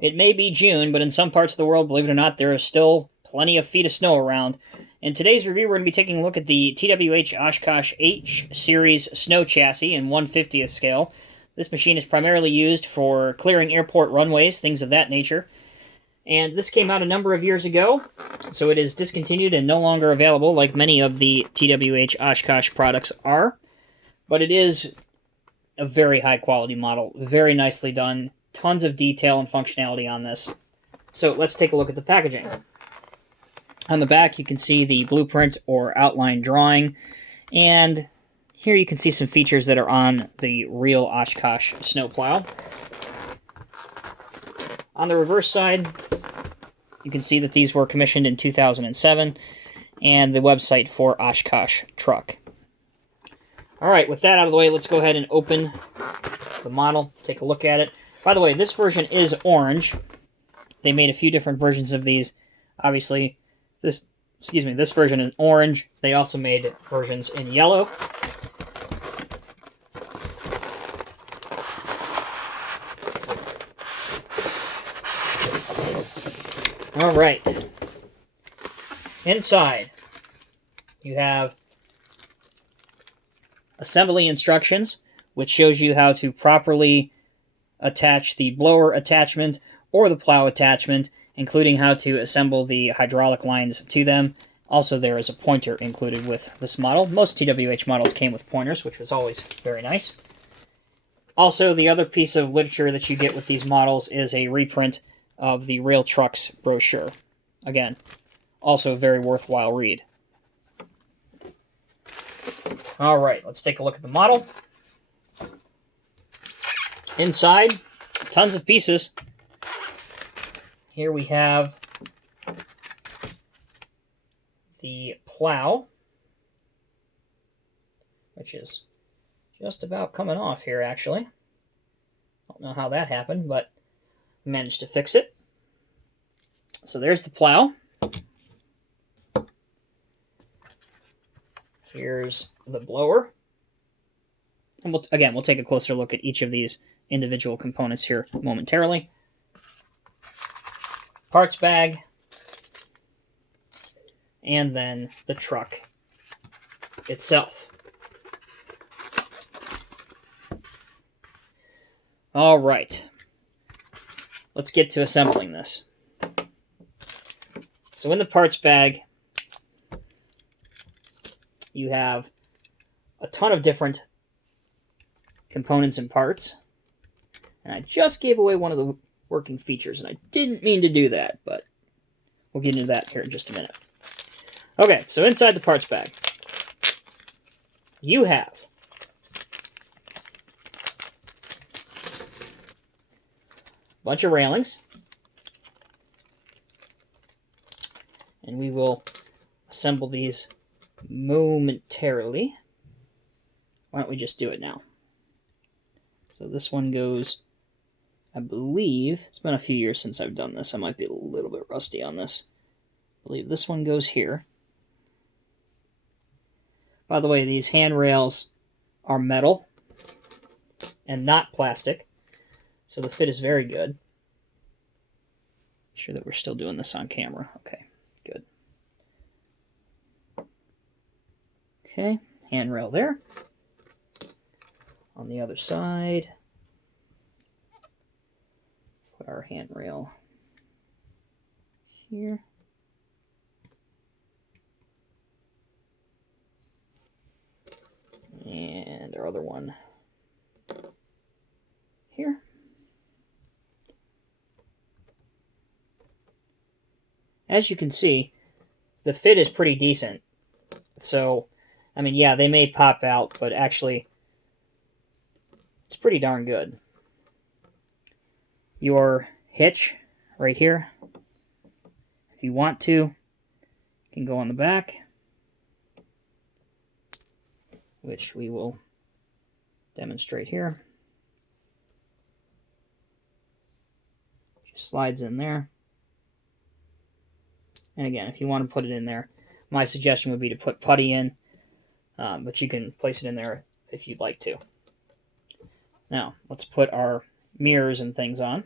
It may be June, but in some parts of the world, believe it or not, there is still plenty of feet of snow around. In today's review, we're going to be taking a look at the TWH Oshkosh H Series snow chassis in 1/50th scale. This machine is primarily used for clearing airport runways, things of that nature. And this came out a number of years ago, so it is discontinued and no longer available like many of the TWH Oshkosh products are. But it is a very high quality model, very nicely done, tons of detail and functionality on this. So let's take a look at the packaging. On the back you can see the blueprint or outline drawing, and here you can see some features that are on the real Oshkosh snowplow. On the reverse side, you can see that these were commissioned in 2007, and the website for Oshkosh Truck. Alright, with that out of the way, let's go ahead and open the model, take a look at it. By the way, this version is orange. They made a few different versions of these. Obviously, this version is orange. They also made versions in yellow. Alright. Inside, you have assembly instructions, which shows you how to properly attach the blower attachment or the plow attachment, including how to assemble the hydraulic lines to them. Also, there is a pointer included with this model. Most TWH models came with pointers, which was always very nice. Also, the other piece of literature that you get with these models is a reprint of the Rail Trucks brochure. Again, also a very worthwhile read. Alright, let's take a look at the model. Inside, tons of pieces. Here we have the plow, which is just about coming off here, actually. Don't know how that happened, but I managed to fix it. So there's the plow. Here's the blower. And we'll take a closer look at each of these individual components here momentarily. Parts bag. And then the truck itself. Alright. Let's get to assembling this. So in the parts bag, you have a ton of different components and parts. And I just gave away one of the working features, and I didn't mean to do that, but we'll get into that here in just a minute. Okay, so inside the parts bag, you have a bunch of railings, and we will assemble these momentarily. Why don't we just do it now? So this one goes, I believe, it's been a few years since I've done this. I might be a little bit rusty on this. I believe this one goes here. By the way, these handrails are metal and not plastic, so the fit is very good. Sure that we're still doing this on camera. Okay, good. Okay, handrail there. On the other side, put our handrail here. And our other one here. As you can see, the fit is pretty decent. So, I mean, yeah, they may pop out, but actually, it's pretty darn good. Your hitch right here, if you want to, can go on the back, which we will demonstrate here. Just slides in there. And again, if you want to put it in there, my suggestion would be to put putty in, but you can place it in there if you'd like to. Now, let's put our mirrors and things on.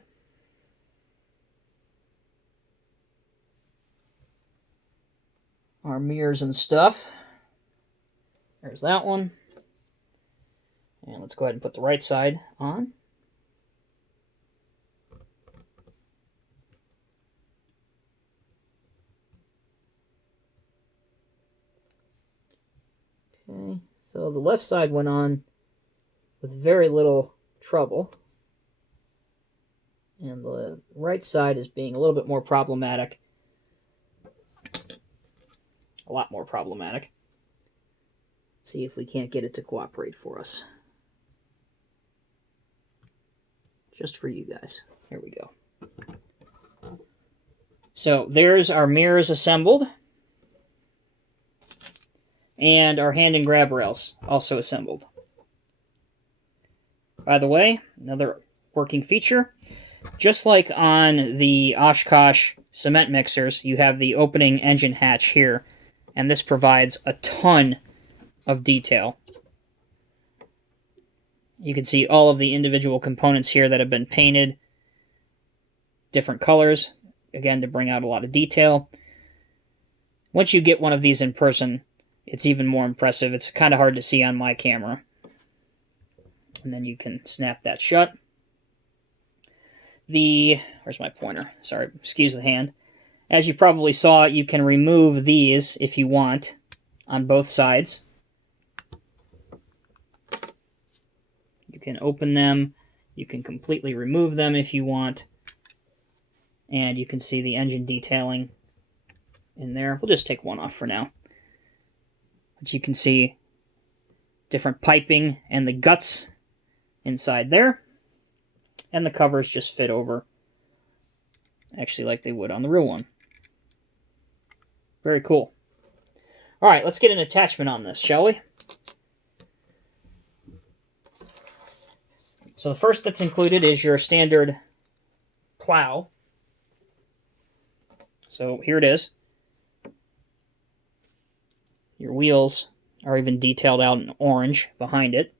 our mirrors and stuff. There's that one. And let's go ahead and put the right side on. Okay, so the left side went on with very little trouble. And the right side is being a little bit more problematic. A lot more problematic. See if we can't get it to cooperate for us. Just for you guys. Here we go. So there's our mirrors assembled. And our hand and grab rails also assembled. By the way, another working feature. Just like on the Oshkosh cement mixers, you have the opening engine hatch here. And this provides a ton of detail. You can see all of the individual components here that have been painted. Different colors, again, to bring out a lot of detail. Once you get one of these in person, it's even more impressive. It's kind of hard to see on my camera. And then you can snap that shut. Where's my pointer? Sorry, excuse the hand. As you probably saw, you can remove these if you want on both sides. You can open them. You can completely remove them if you want. And you can see the engine detailing in there. We'll just take one off for now. But you can see different piping and the guts inside there. And the covers just fit over, actually like they would on the real one. Very cool. All right, let's get an attachment on this, shall we? So the first that's included is your standard plow. So here it is. Your wheels are even detailed out in orange behind it.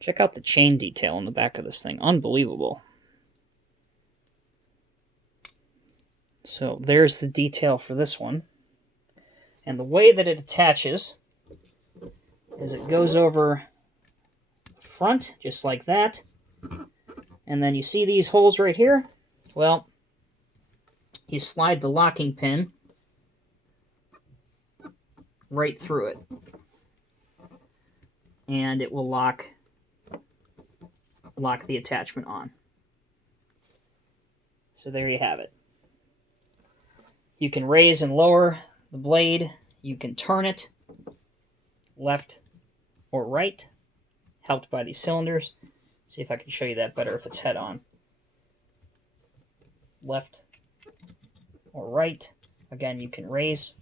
Check out the chain detail on the back of this thing. Unbelievable. So there's the detail for this one. And the way that it attaches is it goes over front, just like that. And then you see these holes right here? Well, you slide the locking pin right through it. And it will lock the attachment on. So there you have it. You can raise and lower the blade. You can turn it left or right, helped by these cylinders. See if I can show you that better if it's head on. Left or right. Again, you can raise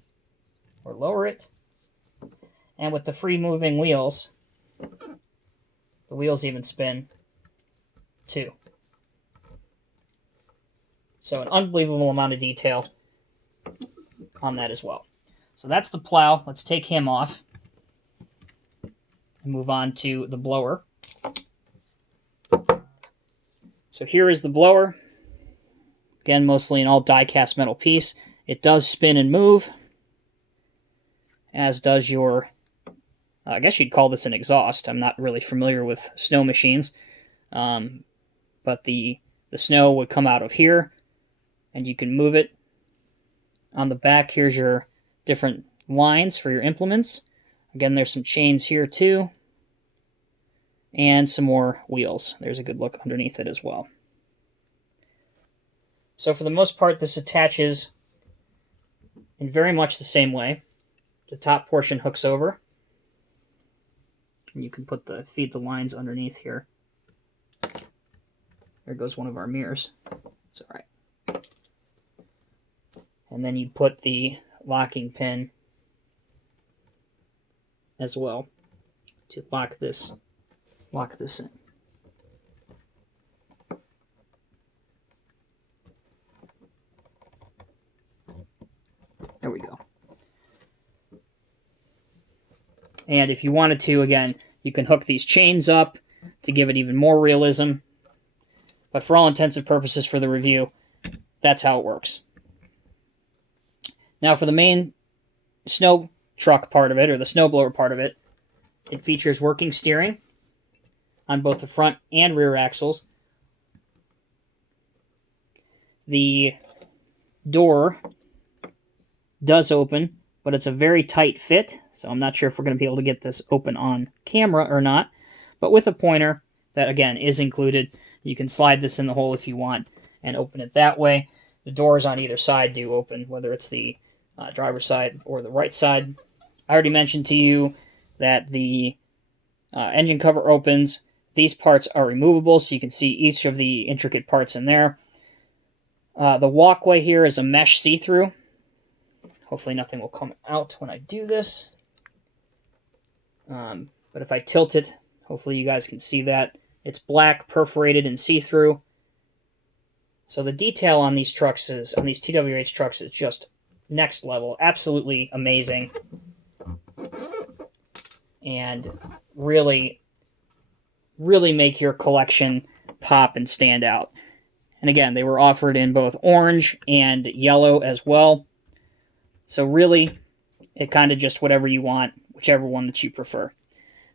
or lower it. And with the free moving wheels, the wheels even spin too. So an unbelievable amount of detail on that as well. So that's the plow. Let's take him off and move on to the blower. So here is the blower. Again, mostly an all die-cast metal piece. It does spin and move, as does your, I guess you'd call this an exhaust. I'm not really familiar with snow machines. But the snow would come out of here, and you can move it. On the back, here's your different lines for your implements. Again, there's some chains here too, and some more wheels. There's a good look underneath it as well. So for the most part, this attaches in very much the same way. The top portion hooks over, and you can feed the lines underneath here. There goes one of our mirrors. It's all right. And then you put the locking pin as well to lock this in. There we go. And if you wanted to, again, you can hook these chains up to give it even more realism. But for all intents and purposes for the review, that's how it works. Now for the main snow truck part of it, or the snowblower part of it, it features working steering on both the front and rear axles. The door does open, but it's a very tight fit, so I'm not sure if we're going to be able to get this open on camera or not. But with a pointer, that again is included, you can slide this in the hole if you want and open it that way. The doors on either side do open, whether it's the driver's side or the right side. I already mentioned to you that the engine cover opens. These parts are removable, so you can see each of the intricate parts in there. The walkway here is a mesh see-through. Hopefully nothing will come out when I do this. But if I tilt it, hopefully you guys can see that. It's black, perforated, and see-through. So the detail on these trucks on these TWH trucks is just next level. Absolutely amazing. And really make your collection pop and stand out. And again, they were offered in both orange and yellow as well. So really, it kind of just whatever you want, whichever one that you prefer.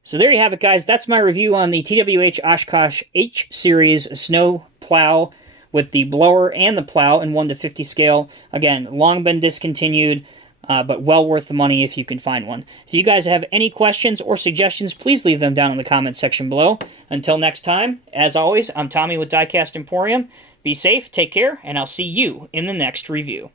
So there you have it, guys. That's my review on the TWH Oshkosh H Series snow plow with the blower and the plow in 1:50 scale. Again, long been discontinued, but well worth the money if you can find one. If you guys have any questions or suggestions, please leave them down in the comments section below. Until next time, as always, I'm Tommy with Diecast Emporium. Be safe, take care, and I'll see you in the next review.